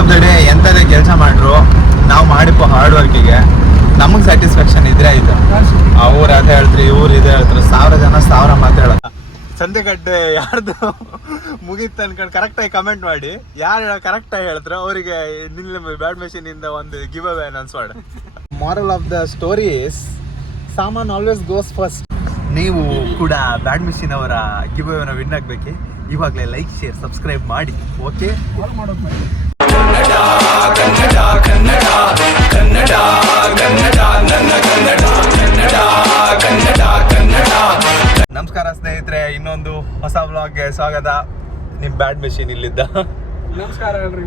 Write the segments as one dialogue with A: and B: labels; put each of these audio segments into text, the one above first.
A: Of the ಎಂಥದೇ ಕೆಲಸ ಮಾಡ್ರು, ನಾವು ಮಾಡಿಪ್ಪ ಹಾರ್ಡ್ ವರ್ಕಿಗೆ ನಮಗೆ ಸ್ಯಾಟಿಸ್ಫ್ಯಾಕ್ಷನ್ ಇದ್ರೆ ಆಯ್ತು ಅವ್ರು ಅದೇ ಹೇಳ್ತ್ರಿ, ಇವ್ರು ಇದೇ ಹೇಳ್ತಾರೆ, ಸಾವಿರ ಜನ ಸಾವಿರ ಮಾತಾಡಲ್ಲ ಸಂತೆಗಡ್ಡೆ ಯಾರ್ದು ಮುಗೀತು ಅನ್ಕೊಂಡು ಕರೆಕ್ಟಾಗಿ ಕಮೆಂಟ್ ಮಾಡಿ. ಯಾರು ಕರೆಕ್ಟಾಗಿ ಹೇಳ್ತಾರೋ, ಅವರಿಗೆ ನಿನ್ನ ಬ್ಯಾಡ್ ಮೆಷಿನ್ ಇಂದ ಒಂದು ಗಿವ್ ಅವೇ ಅನ್ಸ್ವಾಡ ಮಾರಲ್ ಆಫ್ ದ ಸ್ಟೋರೀಸ್ ಸಾಮಾನ್ ಆಲ್ವೇಸ್ ಗೋಸ್ ಫಸ್ಟ್ ನೀವು ಕೂಡ ಬ್ಯಾಡ್ ಮೆಷಿನ್ ಅವರ ಗಿವ್ ಅವೇನ ವಿನ್ ಆಗ್ಬೇಕು? ಇವಾಗಲೇ ಲೈಕ್ ಶೇರ್ ಸಬ್ಸ್ಕ್ರೈಬ್ ಮಾಡಿ. ಓಕೆ
B: ಕಾಲ್ ಕನ್ನಡ ಕನ್ನಡ
A: ನಮಸ್ಕಾರ ಸ್ನೇಹಿತರೆ ಇನ್ನೊಂದು ಹೊಸ ವ್ಲಾಗ್ಗೆ ಸ್ವಾಗತ. ನಿಮ್ಮ ಬ್ಯಾಡ್ ಮಿಷಿನ್ ಇಲ್ಲಿದ್ದ.
B: ನಮಸ್ಕಾರ ಹೇಳ್ರಿ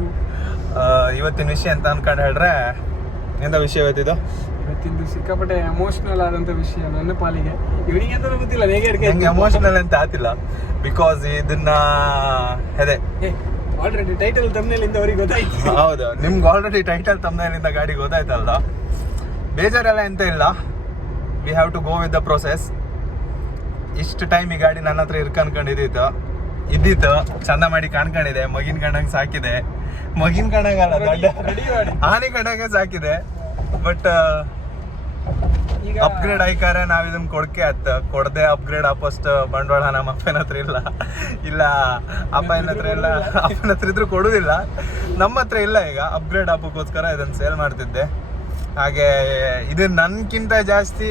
A: ಆ, ಇವತ್ತಿನ ವಿಷಯ ಅಂತ ಅನ್ಕೊಂಡು ಹೇಳ್ರೆ ಎಂತ ವಿಷಯ ಇವತ್ತಿದು?
B: ಇವತ್ತಿಂದು ಸಿಕ್ಕಾಪಟ್ಟೆ ಎಮೋಷನಲ್ ಆದಂತ ವಿಷಯ ನನ್ನ ಪಾಲಿಗೆ. ಇವನಿಗೆ ಅಂತ ಗೊತ್ತಿಲ್ಲ. ಹೇಗೆ
A: ಎಮೋಷನಲ್ ಅಂತ ಆತಿಲ್ಲ. ಬಿಕಾಸ್ ಇದನ್ನ ಅದೇ
B: ಆಲ್ರೆಡಿ ಟೈಟಲ್ ತಮ್ಮನೇಲಿಂದ ಅವ್ರಿಗೆ ಗೊತ್ತಾಯ್ತು.
A: ಹೌದು ನಿಮ್ಗೆ ಆಲ್ರೆಡಿ ಟೈಟಲ್ ತಮ್ಮನೇಲಿಂದ ಗಾಡಿ ಗೊತ್ತಾಯ್ತಲ್ಲ ಬೇಜಾರೆಲ್ಲ ಎಂತ ಇಲ್ಲ. We have to go with the process ಇಷ್ಟು ಟೈಮ್ ಈ ಗಾಡಿ ನನ್ನ ಹತ್ರ ಇರ್ಕಂಡ್ಕೊಂಡು ಇದ್ದಿತ್ತು ಚಂದ ಮಾಡಿ ಕಾಣ್ಕೊಂಡಿದೆ. ಮಗಿನ ಕಣ್ಣಂಗೆ ಸಾಕಿದೆ. ಮಗಿನ ಕಣ್ಣಂಗಲ್ಲ ದೊಡ್ಡ ಆನೆ ಕಣ್ಣಂಗೆ ಸಾಕಿದೆ. ಬಟ್ ಅಪ್ಗ್ರೇಡ್ ಆಯ್ಕಾರೆ ನಾವ್ ಇದನ್ನ ಕೊಡ್ಕೆ ಆಯ್ತ. ಕೊಡದೆ ಅಪ್ಗ್ರೇಡ್ ಆಪಸ್ಟ್ ಬಂಡವಾಳ ನಮ್ಮ ಅಪ್ಪನ ಹತ್ರ ಇಲ್ಲ. ಇಲ್ಲ ಅಪ್ಪನ ಹತ್ರ ಇಲ್ಲ ಅಪ್ಪನ ಹತ್ರ ಇದ್ರು ಕೊಡುದಿಲ್ಲ. ನಮ್ಮ ಹತ್ರ ಇಲ್ಲ ಈಗ. ಅಪ್ಗ್ರೇಡ್ ಆಪಕ್ಕೋಸ್ಕರ ಇದನ್ನ ಸೇಲ್ ಮಾಡ್ತಿದ್ದೆ. ಹಾಗೆ ಇದು ನನ್ಕಿಂತ ಜಾಸ್ತಿ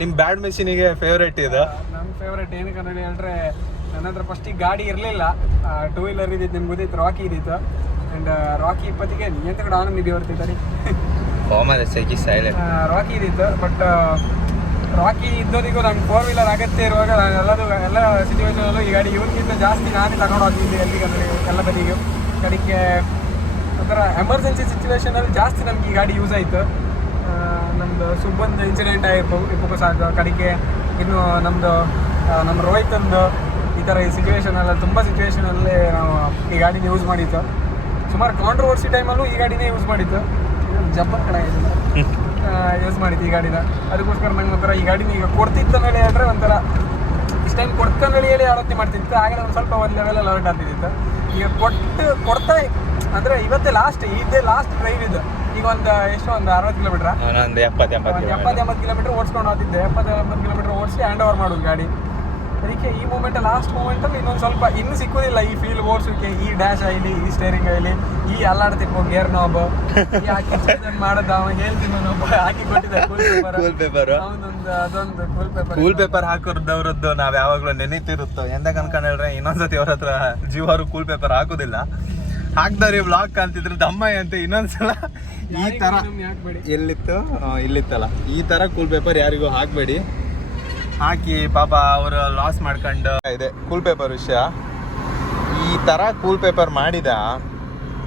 A: ನಿಮ್ ಬ್ಯಾಡ್ ಮೆಷಿನಿಗೆ ಫೇವ್ರೇಟ್ ಇದು.
B: ನನ್ನ ಫೇವ್ರೇಟ್ ಏನಕ್ಕೆ ಅಂತ ಹೇಳಿದ್ರೆ ನನ್ನ ಹತ್ರ ಫಸ್ಟಿಗೆ ಗಾಡಿ ಇರಲಿಲ್ಲ. ಟೂ ವೀಲರ್ ಇದ್ದಿತ್ತು ನಿಮ್ಗೆ ಗೊತ್ತಿತ್ತು ರಾಕಿ ಇದ್ದಿತ್ತು. ಆ್ಯಂಡ್ ರಾಕಿ ಇಪ್ಪತ್ತಿಗೆ ನಿಯಂತ್ರಣ ಕೂಡ ಆನಂದ್ ಇದೆಯೋ ಬರ್ತಿದ್ದಾರೆ ರಾಕಿ ಇದ್ದಿತ್ತು ಬಟ್ ರಾಕಿ ಇದ್ದೋರಿಗೂ ನಂಗೆ ಫೋರ್ ವೀಲರ್ ಅಗತ್ಯ ಇರುವಾಗ ನಾನು ಎಲ್ಲರೂ ಎಲ್ಲ ಸಿಚುವೇಶನಲ್ಲೂ ಈ ಗಾಡಿ ಇವನಿಗಿಂತ ಜಾಸ್ತಿ ನಾನೇ ತಗೊಂಡು ಹೋಗಿದ್ದೆ ಎಲ್ಲಿಗಂದ್ರೆ ಎಲ್ಲ ಬದಿಗೂ ಕಡೆಗೆ ಒಂಥರ ಎಮರ್ಜೆನ್ಸಿ ಸಿಚುವೇಶನಲ್ಲಿ ಜಾಸ್ತಿ ನಮ್ಗೆ ಈ ಗಾಡಿ ಯೂಸ್ ಆಯಿತು. ನಮ್ಮದು ಸುಬ್ಬಂದು ಇನ್ಸಿಡೆಂಟ್ ಆಗಿರ್ಬೋದು ಇಪ್ಪತ್ತು ಸಾಕು ಕಡೆಗೆ. ಇನ್ನು ನಮ್ಮದು ನಮ್ಮ ರೋಹಿತಂದು ಈ ಥರ ಈ ಸಿಚುವೇಶನೆಲ್ಲ ತುಂಬ ಸಿಚುವೇಶನಲ್ಲಿ ನಾವು ಈ ಗಾಡಿನ ಯೂಸ್ ಮಾಡಿತ್ತು ಸುಮಾರು ಕಾಂಟ್ರವರ್ಸಿ ಟೈಮಲ್ಲೂ ಈ ಗಾಡಿನೇ ಯೂಸ್ ಮಾಡಿತ್ತು ಜಬ್ಬರ್ ಆಗಿಲ್ಲ ಯೂಸ್ ಮಾಡಿದ್ದು ಈ ಗಾಡಿನ. ಅದಕ್ಕೋಸ್ಕರ ನಂಗೆ ಒಂಥರ ಈ ಗಾಡಿನ ಈಗ ಕೊಡ್ತಿತ್ತು ಮೇಲೆ ಹೇಳಿದ್ರೆ ಒಂಥರ ಇಷ್ಟು ಟೈಮ್ ಕೊಡ್ಕೊಂಡು ಹೇಳಿ ಆಲೋಚನೆ ಮಾಡ್ತಿತ್ತು ಆಗ ಒಂದು ಸ್ವಲ್ಪ ಒಂದು ಲೆವೆಲಲ್ಲಿ ಅಲರ್ಟ್ ಆಗ್ತಿದ್ದಿತ್ತು. ಈಗ ಕೊಟ್ಟು ಕೊಡ್ತಾ ಅಂದರೆ ಇವತ್ತೇ ಲಾಸ್ಟ್ ಇದೇ ಲಾಸ್ಟ್ ಡ್ರೈವ್ ಇದು. ಈಗ ಒಂದು ಎಷ್ಟು ಒಂದು ಅರವತ್ತು ಕಿಲೋಮೀಟ್ರ್
A: ಎಪ್ಪತ್ತು
B: ಎಪ್ಪತ್ತು ಕಿಲೋಮೀಟರ್ ಓಡಿಸ್ಕೊಂಡು ಹೋಗ್ತಿದ್ದೆ. ಎಪ್ಪತ್ತು ಎಂಬತ್ತು ಕಿಲೋಮೀಟರ್ ಓಡಿಸಿ ಹ್ಯಾಂಡ್ ಓವರ್ ಮಾಡೋದು ಗಾಡಿ. ಅದಕ್ಕೆ ಈ ಮೂಮೆಂಟ್ ಲಾಸ್ಟ್ ಮೂಮೆಂಟಲ್ಲಿ ಇನ್ನೊಂದು ಸ್ವಲ್ಪ ಇನ್ನೂ ಸಿಕ್ಕೋದಿಲ್ಲ ಈ ಫೀಲ್ ಓಡಿಸೋಕೆ ಈ ಡ್ಯಾಶ್ ಆಗಲಿ ಈ ಸ್ಟೇರಿಂಗ್ ಆಗಲಿ ಈ ಅಲ್ಲಾಡ್ತಿರ್ಬೋ ಗೇರ್ ನಾಬ್ ಈ ಹಾಕಿ ಚೇಂಜ್ ಮಾಡೋದು ಅವ ಹೇಳ್ತೀನಿ ನಾನೊಬ್ಬ ಹಾಕಿ ಕೊಟ್ಟಿದ್ದೆ ಕೂಲ್ ಪೇಪರ್
A: ಕೂಲ್ ಪೇಪರ್
B: ಅವನೊಂದು ಅದೊಂದು ಕೂಲ್ ಪೇಪರ್
A: ಕೂಲ್ ಪೇಪರ್ ಹಾಕೋರ್ದವ್ರದ್ದು ನಾವ್ ಯಾವಾಗ್ಲೂ ನೆನೀತಿರುತ್ತೋ ಎಂದಾಗ ಅನ್ಕೊಂಡ್ ಹೇಳ್ರೆ ಇನ್ನೊಂದ್ಸತಿ ಅವ್ರ ಹತ್ರ ಜೀವರು ಕೂಲ್ ಪೇಪರ್ ಹಾಕೋದಿಲ್ಲ. ಹಾಕ್ದವ್ರಿ ಬ್ಲಾಗ್ ಕಾಣ್ತಿದ್ರು ದಮ್ಮಯ್ಯ ಅಂತ ಇನ್ನೊಂದ್ಸಲ ಈ ತರ ಎಲ್ಲಿತ್ತು ಇಲ್ಲಿತ್ತಲ್ಲ. ಈ ತರ ಕೂಲ್ ಪೇಪರ್ ಯಾರಿಗೂ ಹಾಕ್ಬೇಡಿ. ಹಾಕಿ ಪಾಪ ಅವರು ಲಾಸ್ ಮಾಡ್ಕೊಂಡು ಇದೆ. ಕೂಲ್ ಪೇಪರ್ ವಿಷಯ. ಈ ತರ ಕೂಲ್ ಪೇಪರ್ ಮಾಡಿದ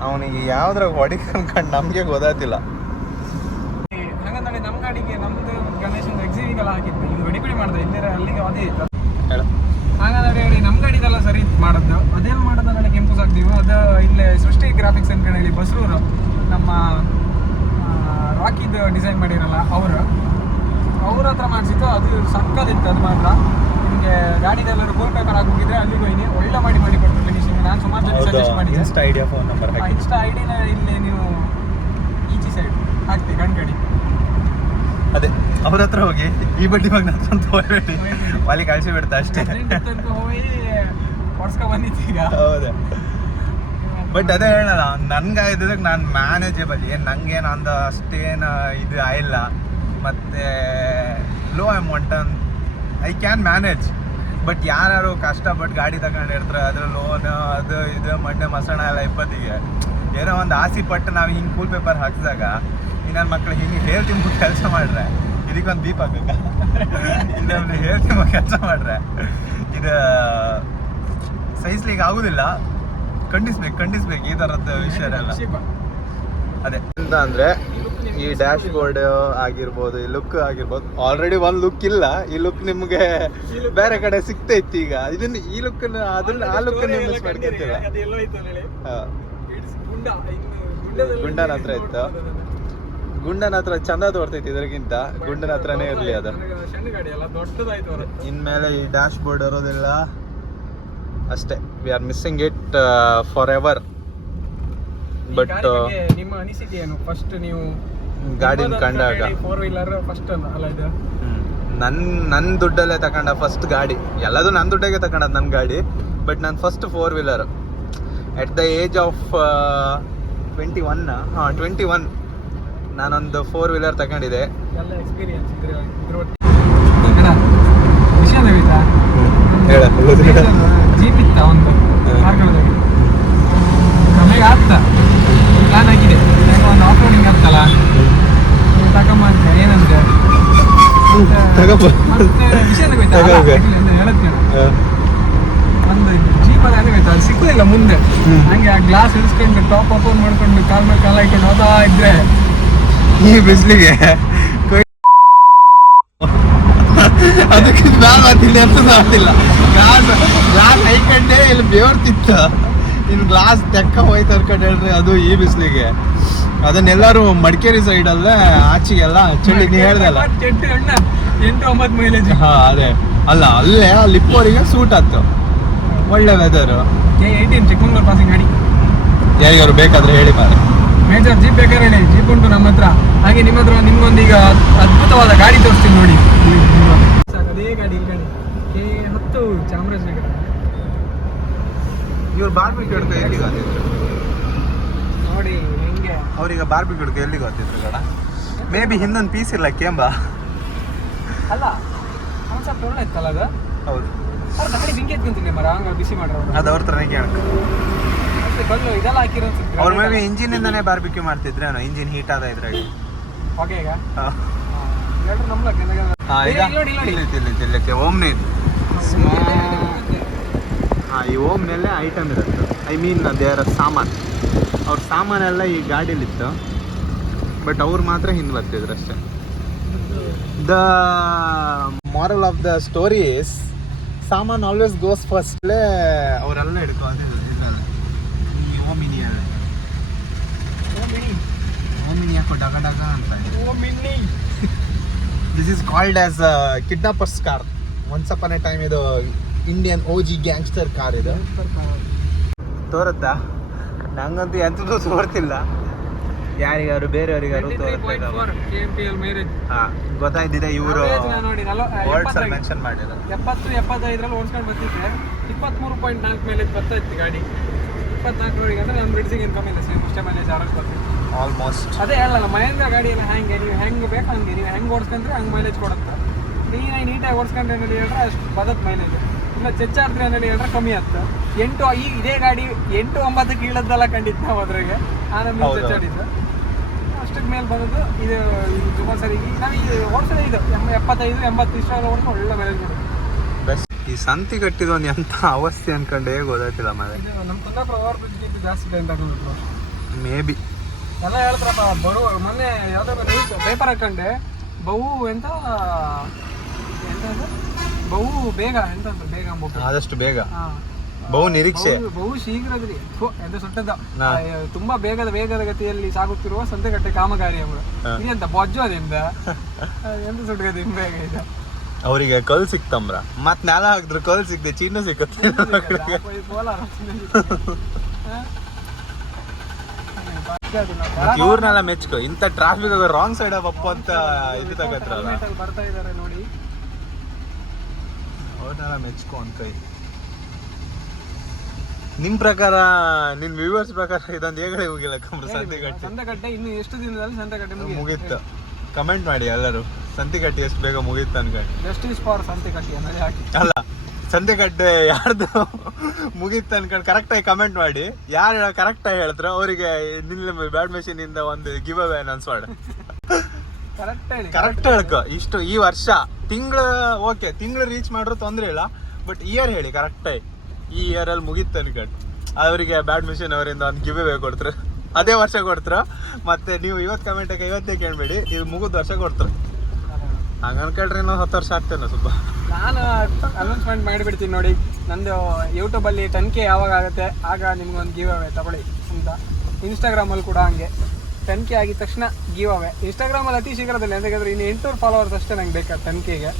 A: ಅವನಿಗೆ ಯಾವ್ದ್ರ ಹೊಡಿ ಅನ್ಕೊಂಡು ನಮ್ಗೆ ಗೊತ್ತಾತಿಲ್ಲ
B: ಹಂಗಂದ್ರೆ ನಮ್ಮ ಗಾಡಿಗೆ ನಮ್ದು ಗಣೇಶನ ಎಕ್ಸಿವಿಗೆಲ್ಲ ಹಾಕಿತ್ತು ಇದು ರೆಡಿ ರೆಡಿ ಮಾಡಿದೆ. ಇಲ್ಲೇ ಅಲ್ಲಿಗೆ ಅದೇ ಇತ್ತು
A: ಹೇಳು.
B: ಹಾಗಾದ್ರೆ ಹೇಳಿ ನಮ್ಮ ಗಾಡಿದೆಲ್ಲ ಸರಿ ಮಾಡದ್ದು ಅದೇನು ಮಾಡೋದು ನನಗೆ ಕೆಂಪು ಸಾಕ್ತೀವಿ ಅದು ಇಲ್ಲೇ ಸೃಷ್ಟಿ ಗ್ರಾಫಿಕ್ಸ್ ಅಂತ ಹೇಳಿ ಬಸ್ರೂರು. ನಮ್ಮ ರಾಕಿದು ಡಿಸೈನ್ ಮಾಡಿರಲ್ಲ ಅವರು. ಅವ್ರ ಹತ್ರ ಮಾಡಿಸಿತ್ತು ಅದು ಸಕ್ಕದಿತ್ತು ಅದು ಮಾತ್ರ. ನಿಮಗೆ ಗಾಡಿದೆಲ್ಲರೂ ಗೋಲ್ ಪೇಪರ್ ಹಾಕೋಗಿದ್ರೆ ಅಲ್ಲಿ ಬೈನಿ ಒಳ್ಳೆ ಮಾಡಿ ಮಾಡಿ ಕೊಡ್ತೀನಿ ಫಿನಿಶಿಂಗ್ ನಾನು ಸುಮಾರು ಜನ ಸಜೆಸ್ಟ್ ಮಾಡಿದ್ದೆ.
A: ಇನ್ಸ್ಟಾ ಐಡಿಯಾ ಫೋನ್ ನಂಬರ್ ಹಾಕಿ
B: ಇನ್ಸ್ಟಾ ಐಡಿನ ಡಿನ ಇಲ್ಲಿ ನೀವು ಈಚಿ ಸೈಡ್ ಹಾಕ್ತೀವಿ ಕಣ್ಗಡಿ
A: ಅದೇ ಅವ್ರ ಹತ್ರ ಹೋಗಿ ಈ ಬಡ್ಡಿ ಬಗ್ಗೆ ನನ್ನ ಅಂತ ಹೋಗ್ಬೇಡಿ. ಅಲ್ಲಿ ಕಳಿಸಿ ಬಿಡ್ತಾ ಅಷ್ಟೇ.
B: ಹೋಗಿ ಹೊಡ್ಸ್ಕೊ ಬಂದಿತ್ತು
A: ಹೌದೇ. ಬಟ್ ಅದೇ ಹೇಳಲ್ಲ ನನ್ಗಾಯ್ತದಕ್ಕೆ ನಾನು ಮ್ಯಾನೇಜೇಬಲ್ ಏನು ನಂಗೇನು ಅಂದ ಅಷ್ಟೇನು ಇದು ಆಯಿಲ್ಲ. ಮತ್ತೆ low amount I can manage but ಯಾರು ಕಷ್ಟಪಟ್ಟು ಗಾಡಿ ತಗೊಂಡಿರ್ತಾರೆ ಅದ್ರ ಲೋನ್ ಅದು ಇದು ಮಣ್ಣೆ ಮಸಣ ಎಲ್ಲ ಇಪ್ಪತ್ತಿಗೆ. ಏನೋ ಒಂದು ಆಸೆ ಪಟ್ಟು ನಾವು ಹಿಂಗೆ ಕೂಲ್ ಪೇಪರ್ ಹಾಕಿದಾಗ ಇನ್ನೊಂದು ಮಕ್ಳು ಹಿಂಗೆ ಹೇರ್ ಕೆಲಸ ಮಾಡ್ರೆ. ಇದಕ್ಕೊಂದು ದೀಪ ಹಾಕಕ್ಕ ಇನ್ನೊಂದು ಹೇರ್ ತಿಂಬ ಕೆಲಸ ಮಾಡ್ರೆ. ಇದು ಸಹಿಸ್ಲಿಕ್ಕೆ ಆಗೋದಿಲ್ಲ. ಖಂಡಿಸ್ಬೇಕು ಖಂಡಿಸ್ಬೇಕು ಈ ಥರದ್ದು ವಿಷಯ ಅದೇ. ಅಂದ್ರೆ ಈ ಡ್ಯಾಶ್ ಬೋರ್ಡ್ ಆಗಿರ್ಬೋದು ಈ ಲುಕ್ ಆಗಿರ್ಬೋದು ಆಲ್ರೆಡಿ ಒಂದು ಲುಕ್ ಇಲ್ಲ. ಈ ಲುಕ್ ನಿಮ್ಗೆ ಬೇರೆ ಕಡೆ ಸಿಗ್ತೈತಿ ಈಗ. ಇದನ್ನ ಈ ಲುಕ್ ಅದನ್ನ ಆ ಲುಕ್ ಮಿಸ್ ಮಾಡ್ಕೊತೀರ ಹಾ. ಗುಂಡನ ಹತ್ರ ಇತ್ತು. ಗುಂಡನ ಹತ್ರ ಚಂದ ತೋರ್ತೈತಿ ಇದಕ್ಕಿಂತ ಗುಂಡನ ಹತ್ರನೇ ಇರ್ಲಿ ಅದು. ಇನ್ಮೇಲೆ ಈ ಡ್ಯಾಶ್ ಬೋರ್ಡ್ ಇರೋದಿಲ್ಲ. ಅಷ್ಟೇ. We are missing it forever but
B: ನಿಮ್ಮ ಅನಿಸಿಕೆ ಏನು? ಫಸ್ಟ್ ನೀವು
A: ಗಾಡಿನ ಕಂಡಾಗ.
B: ಫೋರ್ ವೀಲರ್ ಫಸ್ಟ್ ಅಲ್ಲ ಇದು?
A: ನನ್ನ ನನ್ನ ದುಡ್ಡಲ್ಲೇ ತಗೊಂಡ ಫಸ್ಟ್ ಗಾಡಿ. ಎಲ್ಲದೂ ನನ್ನ ದುಡ್ಡಾಗೆ ತಗೊಂಡದ್ ನನ್ನ ಗಾಡಿ ಬಟ್ ನಾನು first four wheeler at the age of twenty one ಹಾಂ ಟ್ವೆಂಟಿ ಒನ್ ನಾನೊಂದು ಫೋರ್ ವೀಲರ್ ತಗೊಂಡಿದ್ದೆ.
B: ಎಲ್ಲ ಎಕ್ಸ್ಪೀರಿಯನ್ಸ್ ವಿಷಯ ಜೀಪ್ ಇತ್ತ ಒಂದು. ಕಾರ್ಕಳದಾಗ ಆಗ್ತ? ಪ್ಲಾನ್ ಆಗಿದೆ. ಒಂದು ಆಫ್ ರೋಡಿಂಗ್ ಆಗ್ತಲ್ಲ? ತಗೊಂಬ ಅಂತ ಏನಂದ್ರೆ
A: ತಗೊಂಬ.
B: ವಿಷಯ ಒಂದು ಅದು ಮುಂದೆ. ಹಂಗೆ ಆ ಗ್ಲಾಸ್ ಇಳಿಸ್ಕೊಂಡು ಟಾಪ್ ಓಪನ್ ಮಾಡ್ಕೊಂಡು ಕಾಲ್ ಮೇಲೆ ಕಾಲ್ ಹಾಕೊಂಡು ಹೋಗ್ತಾ ಇದ್ರೆ.
A: ಈ ಬಿಸಿಲಿಗೆ ಅದಕ್ಕೆ ನಾನು ಎಂತ ಆಗ್ತಿಲ್ಲ ಗ್ಲಾಸ್ ಗ್ಲಾಸ್ ಹೈಕಂಡೆ ಇಲ್ಲಿ ಬೇವರ್ತಿತ್ತ ಇನ್ನು ಗ್ಲಾಸ್ ತೆಕ್ಕ ಹೋಯ್ತು ಅನ್ಕೊಂಡು ಹೇಳ್ರಿ ಅದು ಈ ಬಿಸಿಲಿಗೆ. ಅದನ್ನೆಲ್ಲರೂ ಮಡಿಕೇರಿ ಸೈಡಲ್ಲೇ ಆಚೆಗೆಲ್ಲ ಚಳಿ ನೀ ಹೇಳ್ದಲ್ಲ?
B: ಅಣ್ಣ ಎಂಟು ಒಂಬತ್ತು ಮೈಲೇಜ್
A: ಹಾ ಅದೇ. ಅಲ್ಲ ಅಲ್ಲೇ ಅಲ್ಲಿ ಇಪ್ಪೋರಿಗೆ ಸೂಟ್ ಆಯ್ತು. ಒಳ್ಳೆ ವೆದರ್
B: ಏಯ್ಟೀನ್ ಚಿಕ್ಕಮಂಗ್ಳೂರು ಪಾಸಿಂಗ್ ಗಾಡಿ
A: ಯಾರಿಗಾರು ಬೇಕಾದ್ರೆ ಹೇಳಿ ಮಾರೆ
B: ಮೇಜರ್ ಜೀಪ್ ಬೇಕಾದ್ರೆ ಹೇಳಿ ಜೀಪ್ ಉಂಟು ನಮ್ಮ ಹತ್ರ. ಹಾಗೆ ನಿಮ್ಮ ಹತ್ರ ನಿಮ್ಗೊಂದು ಈಗ ಅದ್ಭುತವಾದ ಗಾಡಿ ತೋರಿಸ್ತೀನಿ ನೋಡಿ. ಅದೇ ಗಾಡಿ ಈ ಗಾಡಿ. ಕೆ ಹತ್ತು ಚಾಮರಾಜನಗರ.
A: ಇವ್ರು ಬಾರ್ಬಿ ಗಿಡಕ ಎಲ್ಲಿ ಹೋಗ್ತಿದ್ರು?
B: ನೋಡಿ ಹೆಂಗೆ?
A: ಅವ್ರೀಗ ಬಾರ್ಬಿ ಎಲ್ಲಿ ಎಲ್ಲಿಗೆ ಹೋಗ್ತಿದ್ರು ಕಣ ಮೇ ಬಿ ಹಿಂದೊಂದು ಪೀಸ್ ಇಲ್ಲ ಕೇಂಬ?
B: ಅಲ್ಲ ಕಾನ್ಸೆಪ್ಟ್ ಒಳ್ಳೆ ಇತ್ತಲ್ಲ ಅದು?
A: ಹೌದು.
B: ಅವ್ರ ಗಾಡಿ ಬೆಂಕಿ ಎತ್ಕೊಂತೀನಿ ಮರ ಹಂಗ ಬಿಸಿ ಮಾಡ್ರ
A: ಅದು ಅವ್ರ ಹತ್ರನೇ ಕೇಳಕ್.
B: ಕಲ್ಲು ಇದೆಲ್ಲ ಹಾಕಿರೋ ಅನ್ಸುತ್ತೆ
A: ಅವ್ರ ಮೇ ಬಿ ಇಂಜಿನ್ ಇಂದಾನೆ ಬಾರ್ಬಿಕ್ಯೂ ಮಾಡ್ತಿದ್ರೇನೋ ಇಂಜಿನ್ ಹೀಟ್ ಆದ ಇದ್ರಾಗೆ.
B: ಓಕೆ ಈಗ?
A: ಹಾ. ಈಗ?
B: ನೋಡಿ
A: ಇಲ್ಲಿ ಇಲ್ಲಿ. ಇಲ್ಲಿ ಓಮ್ನೇ ಇದೆ ಈ ಮೇಲೆ ಐಟಮ್ ಇರುತ್ತೆ. ಐ ಮೀನ್ ದೇವರ ಸಾಮಾನು. ಅವ್ರ ಸಾಮಾನೆಲ್ಲ ಈ ಗಾಡೀಲಿತ್ತು. ಬಟ್ ಅವ್ರು ಮಾತ್ರ ಹಿಂದೆ ಬರ್ತಿದ್ರು ಅಷ್ಟೇ. The moral of the story is ಸಾಮಾನ್ ಆಲ್ವೇಸ್ ಗೋಸ್ ಫಸ್ಟ್ಲೇ ಅವರೆಲ್ಲ ಹಿಡ್ಕೋದಿಲ್ಲ ಇದನ್ನ ಈ ಓಮಿನಿಯಲ್ಲೇ
B: ಓ ಮಿನಿ
A: ಓಮಿನಿ ಯಾಕೋ ಡಗ ಡಗ ಅಂತ
B: Omni
A: this is called as kidnappers car once upon a time ಇದು Indian O G gangster car ಇದು. ತೋರುತ್ತಾ? ನಂಗಂತೂ ಎಂಥದ್ದು ತೋರ್ತಿಲ್ಲ. ಯಾರಿಗಾರು ಬೇರೆಯವರಿಗಾರು ಹಾ ಗೊತ್ತಾಯ್ತಿದೆ ಇವರು
B: ನೋಡಿ
A: ವರ್ಡ್ಸ್ ಮೆನ್ಷನ್ ಮಾಡಿಲ್ಲ
B: ಎಪ್ಪತ್ತು ಎಪ್ಪತ್ತೈದರಲ್ಲಿ ಓಡಿಸ್ಕೊಂಡು ಬರ್ತಿದ್ದೆ ಇಪ್ಪತ್ತ್ಮೂರು ಪಾಯಿಂಟ್ ನಾಲ್ಕು ಮೈಲೇಜ್ ಬರ್ತಾಯಿತ್ತು ಗಾಡಿ. ಇಪ್ಪತ್ನಾಲ್ಕರವರೆಗೆ ಅಂದರೆ ನನ್ನ ಬ್ರಿಡ್ಜಿಗೆ ಇನ್ಕಮ್ ಇಲ್ಲ ಸೇಮ್ ಅಷ್ಟೇ ಮೈಲೇಜ್ ಆರೋಗ್ಯ ಬರ್ತಿತ್ತು
A: ಆಲ್ಮೋಸ್ಟ್
B: ಅದೇ ಹೇಳಲ್ಲ ಮಹೇಂದ್ರ ಗಾಡಿ ಎಲ್ಲ ಹೆಂಗೆ ನೀವು ಹೆಂಗೆ ಬೇಕು ಹಂಗೆ ನೀವು ಹೆಂಗೆ ಓಡಿಸ್ಕೊಂಡ್ರೆ ಹಂಗೆ ಮೈಲೇಜ್ ಕೊಡುತ್ತೆ. ನೀನಾಗಿ ನೀಟಾಗಿ ಓಡಿಸ್ಕೊಂಡ್ರೆ ಹೇಳಿದ್ರೆ ಹೇಳ್ರೆ ಅಷ್ಟು ಬದತ್ ಮೈಲೇಜ್ ಇಲ್ಲ ಚೆಚ್ಚಾಡ್ದ್ರೆ ಅಂದ್ರೆ ಎಲ್ಲರೂ ಕಮ್ಮಿ ಆಗ್ತ ಎಂಟು ಈ ಇದೇ ಗಾಡಿ ಎಂಟು ಒಂಬತ್ತಕ್ಕೆ ಕೀಳದ್ದೆಲ್ಲ ಕಂಡಿದ್ದು ನಾವು ಅದ್ರಾಗೆ. ಆ
A: ಹೌದು.
B: ಚೆಚ್ಚಾಡಿದ್ದು. ಅಷ್ಟಕ್ಕೆ ಮೇಲೆ ಬಂದದ್ದು ಇದು ತುಂಬಾ ತುಂಬ ಸರಿ ಈಗ ನಾವು ಇದು ಓಡಿಸೋದೇ ಇದು. ಎಪ್ಪತ್ತೈದು ಎಂಬತ್ತು ಇಷ್ಟ ಓಡಿಸ್ ಒಳ್ಳೆ ಮೈಲೇಜ್
A: ಬೆಸ್ಟ್ ಈ ಸಂತಿ ಕಟ್ಟಿದ ಒಂದು ಎಂತ ಅವಸ್ಥೆ ಅನ್ಕೊಂಡು ಗೊತ್ತಾಯ್ತಿಲ್ಲ ಮಾರೆ
B: ಮಳೆ ನಮ್ಮ ಕುಂದಾಪುರ ಓವರ್ ಬ್ರಿಡ್ಜ್ಗಿಂತ ಜಾಸ್ತಿ ಟೈಮ್ ತಗೊಂಡ್ರು
A: ಮೇ ಬಿ
B: ಎಲ್ಲ ಹೇಳ್ತಾರಪ್ಪ ಬರುವ ಮೊನ್ನೆ ಯಾವುದೋ ನ್ಯೂಸ್ ಪೇಪರ್ ಹಾಕೊಂಡೆ. ಬಹು ಎಂತ ಎಂತ? ಬಹು ಬೇಗ ಎಂತ ಅಂತ ಬೇಗ ಅಂದ್ಬಿಟ್ಟು.
A: ಆದಷ್ಟು ಬೇಗ.
B: ಹಾ.
A: ಬಹು ನಿರೀಕ್ಷೆ.
B: ಬಹು- ಬಹು ಶೀಘ್ರದಲ್ಲಿ. ಥು, ಎಂತ ಸುಟ್ಟದ್ದ
A: ನಾ.
B: ತುಂಬಾ ಬೇಗದ ಬೇಗದ ಗತಿಯಲ್ಲಿ ಸಾಗುತ್ತಿರುವ ಸಂತೆಕಟ್ಟೆ ಕಾಮಗಾರಿ ಅವರು. ಇದೆಂತ ಬೊಜ್ಜು ಅದಿಂದ ಎಂತ ಸುಟ್ಗದೆ ಬೇಗ ಇದೆ
A: ಅವರಿಗೆ ಕಲ್ ಸಿಕ್ತಂಬ್ರ ಮತ್ ನೆಲ ಹಾಕಿದ್ರು ಕಲ್ ಸಿಕ್ತೆ ಚಿನ್ನ ಸಿಕ್ಕತ್ತೆ
B: ಕೋಲಾರ. ಹಾ?
A: ಇವ್ರನ್ನೆಲ್ಲ ಮೆಚ್ಕೊ. ಇಂಥ ಟ್ರಾಫಿಕ್ ರಾಂಗ್ ಸೈಡ್ ಅಪ್ಪ ಅಂತ ಇದು
B: ತಗತ್ರ ಅಲ್ಲಿ ಬರ್ತಾ ಇದಾರೆ ನೋಡಿ.
A: ಅವ್ರನ್ನೆಲ್ಲ ಮೆಚ್ಕೊ ಒಂದ್ ಕೈ. ನಿಮ್ ಪ್ರಕಾರ ನಿನ್ ವ್ಯೂವರ್ಸ್ ಪ್ರಕಾರ ಇದೊಂದು ಹೇಗಡೆ ಹೋಗಿಲ್ಲ ಕಮ್ರ ಸಂತೆಗಟ್ಟೆ
B: ಸಂತೆಗಟ್ಟೆ ಇನ್ನು ಎಷ್ಟು ದಿನದಲ್ಲಿ ಸಂತೆಗಟ್ಟೆ
A: ಮುಗಿತ್ತು ಕಮೆಂಟ್ ಮಾಡಿ ಎಲ್ಲರೂ. ಸಂತೆಗಟ್ಟೆ ಎಷ್ಟು ಬೇಗ ಮುಗೀತು ಅನ್ಕೊಂಡು
B: ಜಸ್ಟಿಸ್ ಫಾರ್ ಸಂತೆಗಟ್ಟೆ ಅನ್ನೋದೇ ಹಾಕಿ.
A: ಅಲ್ಲ ಸಂತೆಗಟ್ಟೆ ಯಾರ್ದು ಮುಗೀತು ಅನ್ಕೊಂಡು ಕರೆಕ್ಟಾಗಿ ಕಮೆಂಟ್ ಮಾಡಿ. ಯಾರು ಕರೆಕ್ಟಾಗಿ ಹೇಳ್ತಾರೋ ಅವರಿಗೆ ನಿನ್ನ ಬ್ಯಾಡ್ ಮೆಷಿನ್ ಇಂದ ಒಂದು ಗಿವ್ ಅವೇ ಅನೌನ್ಸ್ ಮಾಡು
B: ಕರೆಕ್ಟ್ ಹೇಳಿ.
A: ಕರೆಕ್ಟ್ ಹೇಳ್ಕೊ. ಇಷ್ಟು ಈ ವರ್ಷ ತಿಂಗಳ ಓಕೆ ತಿಂಗಳು ರೀಚ್ ಮಾಡ್ರು ತೊಂದ್ರೆ ಇಲ್ಲ ಬಟ್ ಇಯರ್ ಹೇಳಿ ಕರೆಕ್ಟಾಗಿ ಈ ಇಯರ್ ಅಲ್ಲಿ ಮುಗೀತು ಅನ್ಕೊಂಡು. ಅವರಿಗೆ ಬ್ಯಾಡ್ಮಿಷನ್ ಅವರಿಂದ ಒಂದು ಗಿವ್ ಅವೇ ಕೊಡ್ತಾರೆ ಅದೇ ವರ್ಷ ಕೊಡ್ತಾರ ಮತ್ತೆ ನೀವು ಇವತ್ತು ಕಮೆಂಟಾಗಿ ಇವತ್ತೇ ಕೇಳಬೇಡಿ ಇದು ಮುಗಿದ ವರ್ಷ ಕೊಡ್ತಾರೆ ಹಂಗ ಅನ್ಕೊಳ್ರಿ ಇನ್ನೊಂದು ಹತ್ತು ವರ್ಷ ಆಗ್ತೇನೆ ಸ್ವಲ್ಪ.
B: ನಾನು ಅನೌನ್ಸ್ಮೆಂಟ್ ಮಾಡಿಬಿಡ್ತೀನಿ ನೋಡಿ. ನಂದು ಯೂಟ್ಯೂಬಲ್ಲಿ ಟನ್ ಕೆ ಯಾವಾಗ ಆಗುತ್ತೆ ಆಗ ನಿಮ್ಗೊಂದು ಗಿವ್ ಅವೇ ತಗೊಳ್ಳಿ ಅಂತ. ಇನ್ಸ್ಟಾಗ್ರಾಮಲ್ಲಿ ಕೂಡ ಹಂಗೆ. ಟೆನ್ ಕೆ ಆಗಿದ ತಕ್ಷಣ ಗಿವ್ ಅವೇ ಇನ್ಸ್ಟಾಗ್ರಾಮಲ್ಲಿ ಅತಿ ಶೀಘ್ರದಲ್ಲಿ ಯಾಕಂದ್ರೆ ಇನ್ನು ಎಂಟುನೂರು ಫಾಲೋವರ್ಸ್ ಅಷ್ಟೇ ನಂಗೆ ಬೇಕಾ ಟೆನ್ ಕೆಗೆ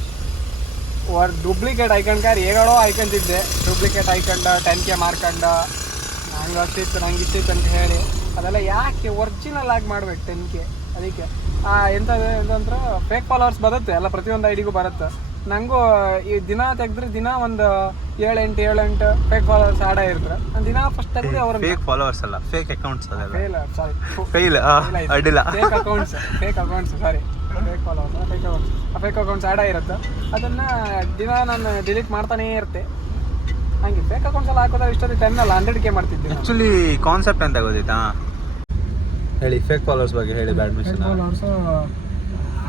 B: ವರ್ ಡೂಪ್ಲಿಕೇಟ್ ಐಕಂಡ್ ಕಾರ್ ಹೇಗಳೋ ಐಕಂತಿದ್ದೆ ಡೂಪ್ಲಿಕೇಟ್ ಐಕಂಡ ಟೆನ್ ಕೆ ಮಾರ್ಕಂಡ ನಂಗೆ ಅಷ್ಟಿತ್ತು ನಂಗೆ ಇಷ್ಟಿತ್ತು ಅಂತ ಹೇಳಿ. ಅದೆಲ್ಲ ಯಾಕೆ ಒರ್ಜಿನಲ್ ಆಗಿ ಮಾಡ್ಬೇಕು ಟೆನ್ ಕೆ ಅದಕ್ಕೆ ಎಂಥದ್ದು ಎಂತಂದ್ರೆ ಫೇಕ್ ಫಾಲೋವರ್ಸ್ ಬರುತ್ತೆ, ಎಲ್ಲ ಪ್ರತಿಯೊಂದು ಐಡಿಗೂ ಬರುತ್ತೆ. ನನಗೂ ಈ ದಿನ ತೆಗೆದ್ರೆ ದಿನ ಒಂದು ಏಳು ಎಂಟು ಏಳು ಎಂಟು ಫೇಕ್ ಫಾಲೋವರ್ಸ್ ಆಡ ಇರ್ತಾರೆ. ನಾನು ದಿನ ಫಸ್ಟ್ ತೆಗೆದು ಅವ್ರ
A: ಫೇಕ್ ಫಾಲೋವರ್ಸ್ ಅಲ್ಲ ಫೇಕ್ ಅಕೌಂಟ್ಸ್ ಅಲ್ಲ
B: ಫೇಲ್ ಸಾರಿ
A: ಫೇಲ್ ಅಡ್ಡಿಲ್ಲ.
B: Fake accounts fake accounts sorry fake followers fake accounts ಆ ಫೇಕ್ ಅಕೌಂಟ್ಸ್ ಆಡ ಇರುತ್ತೆ. ಅದನ್ನ ದಿನ ನಾನು ಡಿಲೀಟ್ ಮಾಡ್ತಾನೇ ಇರ್ತೆ. ಹಂಗೆ ಫೇಕ್ ಅಕೌಂಟ್ಸ್ ಎಲ್ಲ ಹಾಕೋದ್ರೆ ಇಷ್ಟೊಂದು ಟೆನ್ ಅಲ್ಲ ಹಂಡ್ರೆಡ್ ಕೆ ಮಾಡ್ತಿದ್ದೆ ಆ್ಯಕ್ಚುಲಿ
A: ಆಕ್ಚುಲಿ ಕಾನ್ಸೆಪ್ಟ್ ಅಂತ ಗೊತ್ತಿತ್ತಾ ಹೇಳಿ ಫೇಕ್ ಫಾಲೋವರ್ಸ್ ಬಗ್ಗೆ ಹೇಳಿ ಬ್ಯಾಡ್ಮಿಂಟನ್
B: ಫಾಲೋವರ್ಸು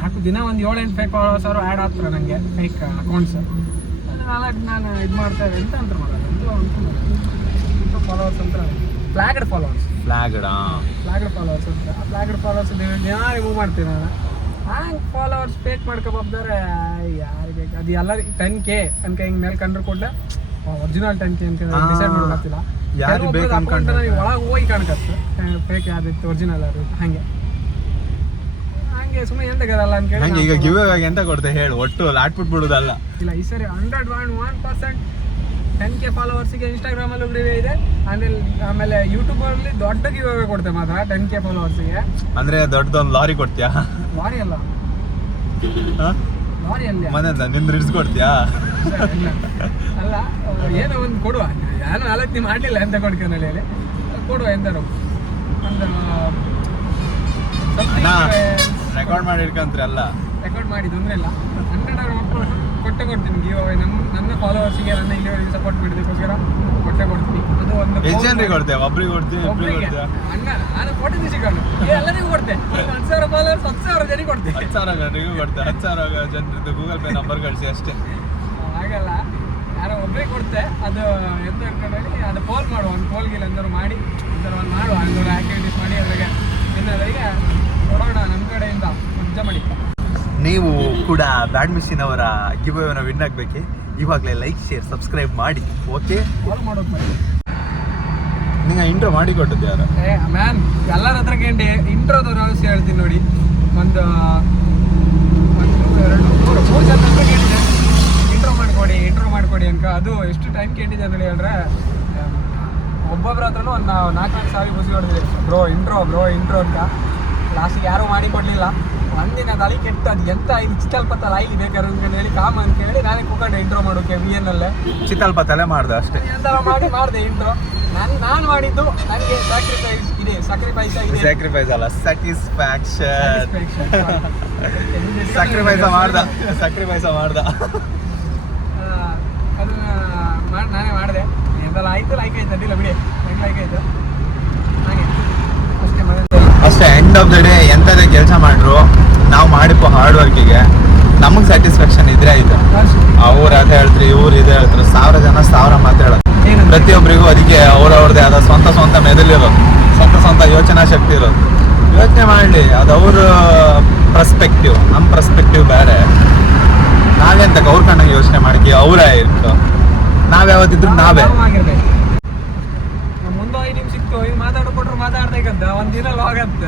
B: ಹಾಕು ದಿನ ಒಂದು ಏಳು ಎಂಟು ಫೇಕ್ ಫಾಲೋವರ್ಸ್ ಅವರು ಆ್ಯಡ್ ಆಗ್ತಾರೆ ನನಗೆ ಫೇಕ್ ಅಕೌಂಟ್ಸ್ ನಾಲ್ಕು ನಾನು ಇದು ಮಾಡ್ತೇವೆ ಎಂತ ಅಂತ ಮಾಡೋದು. ಅಂತ ಫಾಲೋವರ್ಸ್ ಅಂತ ಫ್ಲಾಗ್ಡ್ ಫಾಲೋವರ್ಸ್
A: ಫ್ಲಾಗ್ಡ್
B: ಫ್ಲಾಗ್ಡ್ ಫಾಲೋವರ್ಸ್ ಅಂತ. ಆ ಫ್ಲಾಗ್ಡ್ ಫಾಲೋವರ್ಸ್ ದಿನ ರಿಮೂವ್ ಮಾಡ್ತೀನಿ ನಾನು. ಹಂಗೆ ಫಾಲೋವರ್ಸ್ ಫೇಕ್ ಮಾಡ್ಕೊಬಾರ್ದಾರೆ? ಯಾರಿಗೆ ಅದು ಎಲ್ಲ ಟೆನ್ ಕೆ ಅನ್ಕ ಹಿಂಗೆ ಮೇಲೆ ಕಂಡ್ರು ಕೂಡಲೇ ಒರಿಜಿನಲ್ ಟೆನ್ ಕೆ ಅಂತ ಡಿಸೈಡ್ ಮಾಡ್ಕೊತಿಲ್ಲ
A: ಯಾರು ಬೇಕು ಅನ್ಕೊಂಡ್ರೆ
B: ಒಳಗೆ ಹೋಗಿ ಕಾಣ್ಕತ್ತೆ. ಫೇಕ್ ಯಾವ್ದಿತ್ತು ಒರಿಜಿನಲ್ ಅದು ಹಾಗೆ. ಹಂಗೆ ಸುಮ್ಮನೆ ಎಂತ ಕೇಳಲ್ಲ ಅಂತ
A: ನಂಗೆ ಈಗ
B: ಕೇಳಿ
A: ಗಿವ್ ಅವಾಗ ಎಂತ ಕೊಡ್ತೆ ಹೇಳು ಒಟ್ಟು ಲಾಟ್ಬಿಟ್ ಬಿಡುದಲ್ಲ.
B: ಇಲ್ಲ ಈ ಸರಿ hundred one one percent ten K ಫಾಲೋವರ್ಸಿಗೆ ಅಲ್ಲಿ ಗಿವ್ ಇದೆ. ಆಮೇಲೆ ಆಮೇಲೆ ಯೂಟ್ಯೂಬಲ್ಲಿ ದೊಡ್ಡ ಗಿವ್ ಅವೇ ಕೊಡ್ತೆ ಮಾತ್ರ ಟೆನ್ ಕೆ ಫಾಲೋವರ್ಸಿಗೆ
A: ಅಂದ್ರೆ ದೊಡ್ಡದೊಂದು ಲಾರಿ ಕೊಡ್ತೀಯಾ?
B: ಲಾರಿ ಅಲ್ಲ? ಲಾರಿ ಅಲ್ಲ
A: ಮನೆಯಿಂದ ನಿಂದು ರಿಡ್ಸ್ ಕೊಡ್ತೀಯಾ?
B: ಅಲ್ಲ ಏನೋ ಒಂದು ಕೊಡುವ. ನಾನು ಆಲೋಚನೆ ಮಾಡಲಿಲ್ಲ ಎಂತ ಕೊಡ್ಕೊಂಡು ಹೇಳಿ ಕೊಡುವ ಎಂತಾರು ಒಂದು
A: ರೆಕಾರ್ಡ್ ಮಾಡಿ ಇಟ್ಕೊಂತ್ರಿ ಅಲ್ಲ.
B: ರೆಕಾರ್ಡ್ ಮಾಡಿ ತೊಂದರೆ ಇಲ್ಲ. ಹಂಡ್ರೆಡ್ ಮಕ್ಕಳು ಕೊಟ್ಟೆ ಕೊಡ್ತೀನಿ ಗಿವ್ ಅವೇ ನಮ್ಮ ನನ್ನ ಫಾಲೋವರ್ಸಿಗೆ ನನ್ನ ಇಲ್ಲಿವರೆಗೆ ಸಪೋರ್ಟ್ ಮಾಡಿದಕ್ಕೋಸ್ಕರ ಕೊಟ್ಟೆ ಕೊಡ್ತೀನಿ. ಅದು ಒಂದು
A: ಎಷ್ಟು ಜನರಿಗೆ ಕೊಡ್ತೇವೆ ಒಬ್ರಿಗೆ ಕೊಡ್ತೀನಿ
B: ಒಬ್ರಿಗೆ. ಅಣ್ಣ ನಾನು ಕೊಟ್ಟಿದ್ದೀನಿ ಸಿಗೋಣ ಎಲ್ಲರಿಗೂ ಕೊಡ್ತೆ. ಹತ್ತು ಸಾವಿರ ಫಾಲೋವರ್ಸ್ ಹತ್ತು ಸಾವಿರ ಜನರಿಗೆ ಕೊಡ್ತೆ.
A: ಹತ್ತು ಸಾವಿರ ಜನರಿಗೂ ಕೊಡ್ತೆ. ಹತ್ತು ಸಾವಿರ ಜನರದ್ದು ಗೂಗಲ್ ಪೇ ನಂಬರ್ ಕಳಿಸಿ ಅಷ್ಟೇ.
B: ಹಾಗಲ್ಲ. ಯಾರೋ ಒಬ್ಬರಿಗೆ ಕೊಡ್ತೆ ಅದು ಎಂತ ಅನ್ಕೊಂಡೇಳಿ ಅದು ಪೋಲ್ ಮಾಡುವ. ಒಂದು ಪೋಲ್ ಗಿಲ್ ಎಂತಾರು ಮಾಡಿ ಒಂಥರ ಒಂದು ಮಾಡುವ ಮಾಡಿ ಅದ್ರಾಗೆ. ಇನ್ನದರಿಗೆ ಕೊಡೋಣ ನಮ್ಮ ಕಡೆಯಿಂದ ಉಜ್ಜ ಮಾಡಿ
A: ನೀವು ಕೂಡ ಬ್ಯಾಡ್ಮಿಂಟನ್ ಅವರ ಅವೇನ ವಿನ್ ಆಗಬೇಕೆ. ಇವಾಗಲೇ ಲೈಕ್ ಶೇರ್ ಸಬ್ಸ್ಕ್ರೈಬ್ ಮಾಡಿ. ಓಕೆ?
B: ಮಾಡೋದು ಮಾಡಿ
A: ನಿಂಗೆ ಇಂಟ್ರೋ ಮಾಡಿ ಕೊಟ್ಟದ್ದು ಯಾರು?
B: ಏ ಮ್ಯಾನ್ ಎಲ್ಲರ ಹತ್ರ ಕೇಳಿ ಇಂಟ್ರೋದ ರಹಸ್ಯ ಹೇಳ್ತೀನಿ ನೋಡಿ. ಒಂದು ಒಂದು ಎರಡು ಮೂರು ಮೂರು ಜನ ಹತ್ರ ಕೇಳಿದೆ. ಇಂಟ್ರೋ ಮಾಡಿಕೊಡಿ ಇಂಟ್ರೋ ಮಾಡಿಕೊಡಿ ಅಂತ. ಅದು ಎಷ್ಟು ಟೈಮ್ ಕೇಳಿದೆ ಅಂತ ಹೇಳಿದ್ರೆ ಒಬ್ಬೊಬ್ಬರ ಹತ್ರನೂ ಒಂದು ನಾಲ್ಕು ನಾಲ್ಕು ಸಾವಿರ ಬುಸಿ ಹೊಡೆದಿದೆ ಬ್ರೋ ಇಂಟ್ರೋ ಬ್ರೋ ಇಂಟ್ರೋ ಅಂತ. ಲಾಸ್ಟಿಗೆ ಯಾರೂ ಮಾಡಿ ಕೊಡಲಿಲ್ಲ ಒಂದಿನ ತಲೆ ಕೆಟ್ಟು ಅದು ಎಂತ ಇದು ಚಿತ್ತಲ್ಪತ್ತಲ್ಲ ಐಲಿ ಬೇಕಾದ್ರೆ ಅಂತ ಹೇಳಿ ಕಾಮ ಅಂತ ಹೇಳಿ ನಾನೇ ಕೂತ್ಕೊಂಡೆ ಇಂಟ್ರೋ ಮಾಡೋಕೆ ವಿ ಎನ್ ಅಲ್ಲೇ.
A: ಚಿತ್ತಲ್ಪತ್ತಲ್ಲೇ ತಲೆ ಮಾಡ್ದೆ ಅಷ್ಟೇ.
B: ಎಂತ ಮಾಡಿ ಮಾಡಿದೆ ಇಂಟ್ರೋ ನಾನು ನಾನು ಮಾಡಿದ್ದು ನನಗೆ ಸ್ಯಾಕ್ರಿಫೈಸ್ ಇದೆ ಸ್ಯಾಕ್ರಿಫೈಸ್ ಇದೆ.
A: ಸ್ಯಾಕ್ರಿಫೈಸ್ ಅಲ್ಲ ಸ್ಯಾಟಿಸ್ಫ್ಯಾಕ್ಷನ್ ಸ್ಯಾಕ್ರಿಫೈಸ್ ಮಾಡ್ದ. ಸ್ಯಾಕ್ರಿಫೈಸ ಮಾಡ್ದ.
B: ಅದನ್ನ ಮಾಡಿ ನಾನೇ ಮಾಡಿದೆ. ಎಂತೆಲ್ಲ ಆಯ್ತು ಲೈಕ್ ಆಯ್ತು? ಅಡ್ಡಿಲ್ಲ ಬಿಡಿ ಲೈಕ್ ಆಯ್ತು. ಹಾಗೆ. ಅಷ್ಟೇ ಮನೆ.
A: ಎಂಡ್ ಆಫ್ ದ ಡೇ ಎಂಥದೇ ಕೆಲಸ ಮಾಡ್ರು ನಾವು ಮಾಡಿಪ್ಪ ಹಾರ್ಡ್ ವರ್ಕಿಗೆ ನಮಗೆ ಸ್ಯಾಟಿಸ್ಫ್ಯಾಕ್ಷನ್ ಇದ್ರೆ ಆಯ್ತು ಅವ್ರು ಅದೇ ಹೇಳ್ತಾರೆ ಇವ್ರು ಇದೇ ಹೇಳ್ತಾರೆ ಸಾವಿರ ಜನ ಸಾವಿರ ಮಾತಾಡೋದು
B: ಏನಂತ?
A: ಪ್ರತಿಯೊಬ್ಬರಿಗೂ ಅದಕ್ಕೆ ಅವ್ರವ್ರದ್ದೇ ಆದ ಸ್ವಂತ ಸ್ವಂತ ಮೆದುಳಿರೋದು ಸ್ವಂತ ಸ್ವಂತ ಯೋಚನಾ ಶಕ್ತಿ ಇರೋದು. ಯೋಚನೆ ಮಾಡಲಿ ಅದು ಅವ್ರ ಪರ್ಸ್ಪೆಕ್ಟಿವ್ ನಮ್ಮ ಪರ್ಸ್ಪೆಕ್ಟಿವ್ ಬೇರೆ. ನಾವೆಂತಕ್ಕೆ ಅವ್ರ ಕಣ್ಣಂಗೆ ಯೋಚನೆ ಮಾಡಕ್ಕೆ ಅವರೇ ಇರ್ತು ನಾವ್ಯಾವತ್ತಿದ್ರು ನಾವೇ
B: ಆಗಿರ್ಬೇಕು ಮುಂದೆ ಐದು ನಿಮಿಷ ಸಿಕ್ತು ಈಗ ಮಾತಾಡ್ಕೊಟ್ರು ಒಂದ್ ದಿನ ಲಾಗ್ ಅಂತ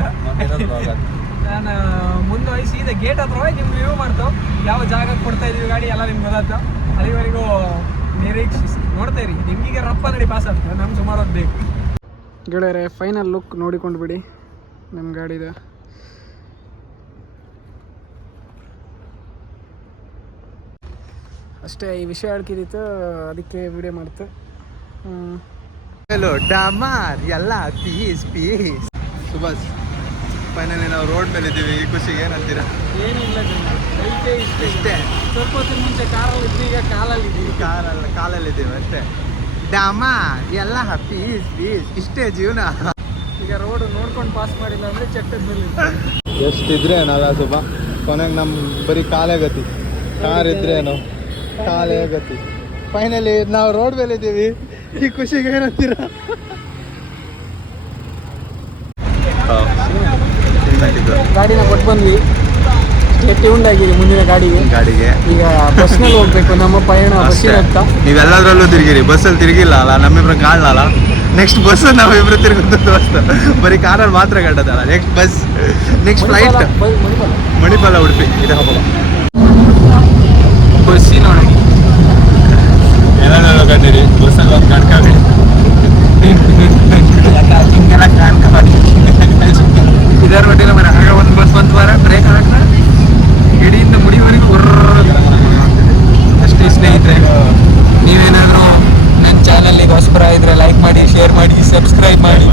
B: ನಾನು ಮುಂದೆ ಹೋಗಿ ಸೀದಾ ಗೇಟ್ ಹತ್ರ ಹೋಗಿ ನಿಮ್ಗೆ ರಿವ್ಯೂ ಮಾಡ್ತಾವ ಯಾವ ಜಾಗಕ್ಕೆ ಕೊಡ್ತಾ ಇದೀವಿ ಗಾಡಿ ಎಲ್ಲ ನಿಮ್ಗೆ ಗೊತ್ತಾಯ್ತು? ಅಲ್ಲಿವರೆಗೂ ನಿರೀಕ್ಷಿಸಿ. ನೋಡ್ತಾ ಇರಿ ನಿಮ್ಗೀಗ ರಪ್ಪ ನಡಿ ಪಾಸ್ ಆಗ್ತದೆ ನಮ್ಗೆ ಸುಮಾರು ಹೊತ್ತು ಬೇಕು. ಗೆಳೆಯರೆ ಫೈನಲ್ ಲುಕ್ ನೋಡಿಕೊಂಡು ಬಿಡಿ ನಮ್ಮ ಗಾಡಿದ ಅಷ್ಟೇ ಈ ವಿಷಯ ಹೇಳ್ಕಿದ್ದಿತ್ತು ಅದಕ್ಕೆ ವಿಡಿಯೋ ಮಾಡ್ತು.
A: ಹಲೋ ಡಮಾರ್ ಎಲ್ಲ ಪೀಸ್ ಪೀಸ್ ಸುಭಾಷ್ ಫೈನಲಿ ನಾವು ರೋಡ್ ಮೇಲೆ ಇದ್ದೀವಿ. ಈ ಖುಷಿಗೆ ಏನಂತೀರಾ?
B: ಏನಿಲ್ಲ ಜನ. ಐತೆ ಇಷ್ಟೇ.
A: ಇಷ್ಟೇ?
B: ಸ್ವಲ್ಪ ಹೊತ್ತು ಮುಂಚೆ ಕಾರಲ್ಲಿ ಈಗ ಕಾಲಲ್ಲಿ ಇದ್ದೀವಿ.
A: ಕಾಲಲ್ಲ ಕಾಲಲ್ಲಿ ಇದ್ದೀವಿ ಅಷ್ಟೇ. ಡಮಾರ್ ಎಲ್ಲ ಪೀಸ್ ಪೀಸ್ ಇಷ್ಟೇ ಜೀವನ.
B: ಈಗ ರೋಡ್ ನೋಡ್ಕೊಂಡು ಪಾಸ್ ಮಾಡಿಲ್ಲ ಅಂದ್ರೆ ಚಟ್ಟದ ಮೇಲೆ
A: ಎಷ್ಟಿದ್ರೆ ನಾವೇ ಸುಬ ಕೊನೆಗೆ ನಮ್ಮ ಬರೀ ಕಾಲೇ ಗತಿ. ಕಾರ್ ಇದ್ರೇನು ಕಾಲೇ ಗತಿ. ಫೈನಲಿ ನಾವು ರೋಡ್ ಮೇಲೆ ಇದ್ದೀವಿ. ಈ ಖುಷಿಗೆ ಏನಂತೀರಾ?
B: ಗಾಡಿನ ಕೊಟ್ಟು ಬಂದ್ವಿ. ಟ್ಯೂನ್ಡ್ ಆಗಿದೆ ಮುಂದಿನ ಗಾಡಿಗೆ.
A: ಗಾಡಿಗೆ.
B: ಈಗ ಬಸ್ನಲ್ಲಿ ಹೋಗ್ಬೇಕು ನಮ್ಮ ಪಯಣ
A: ಅಷ್ಟೇ.
B: ಬಸ್ಸಿನ ಹತ್ತ
A: ನೀವೆಲ್ಲದರಲ್ಲೂ ತಿರುಗಿರಿ. ಬಸ್ಸಲ್ಲಿ ತಿರುಗಿಲ್ಲ ಅಲ್ಲ ನಮ್ಮಿಬ್ರು ಕಾಣಲ್ಲ ನೆಕ್ಸ್ಟ್ ಬಸ್ ನಾವಿಬ್ರು ತಿರುಗೋದು ದೋಸ್ತ ಬರೀ ಕಾರಲ್ಲಿ ಮಾತ್ರ ಕಟ್ಟದಲ್ಲ next bus next flight Manipal. Udupi. ಇದೆ ಹೋಗಲ್ಲ
B: ಬಸ್ಸಿನೊಳಗೆ
A: ಕಂಡಿರಿ ಬಸ್ಸಲ್ಲಿ ಒಂದು ಕಣ್ಕಾಗಿ? ಹಿಂಗೆಲ್ಲ ಕಾಣ್ಕೊಂಡು
B: ಇದರ ಹೊಟ್ಟಿಲ್ಲ ಮರ ಆಗ ಒಂದು ಬಸ್ ಒಂದು ವಾರ ಬ್ರೇಕ್ ಹಾಕ ಇಡಿಯಿಂದ ಮುಡಿವರೆಗೂ ಅಷ್ಟೇ ಸ್ನೇಹಿತರೆ ನೀವೇನಾದರೂ ನನ್ನ ಚಾನಲ್ಗೆ ಹೊಸಬರ ಇದ್ರೆ ಲೈಕ್ ಮಾಡಿ ಶೇರ್ ಮಾಡಿ ಸಬ್ಸ್ಕ್ರೈಬ್ ಮಾಡಿ.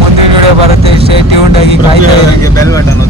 B: ಮುಂದಿನ ವಿಡಿಯೋ ಬರುತ್ತೆ ಸ್ಟೇ ಟ್ಯೂನ್ಡ್ ಆಗಿ ಕಾಯ್ತಾ
A: ಬೆಲ್ ಬಟನ್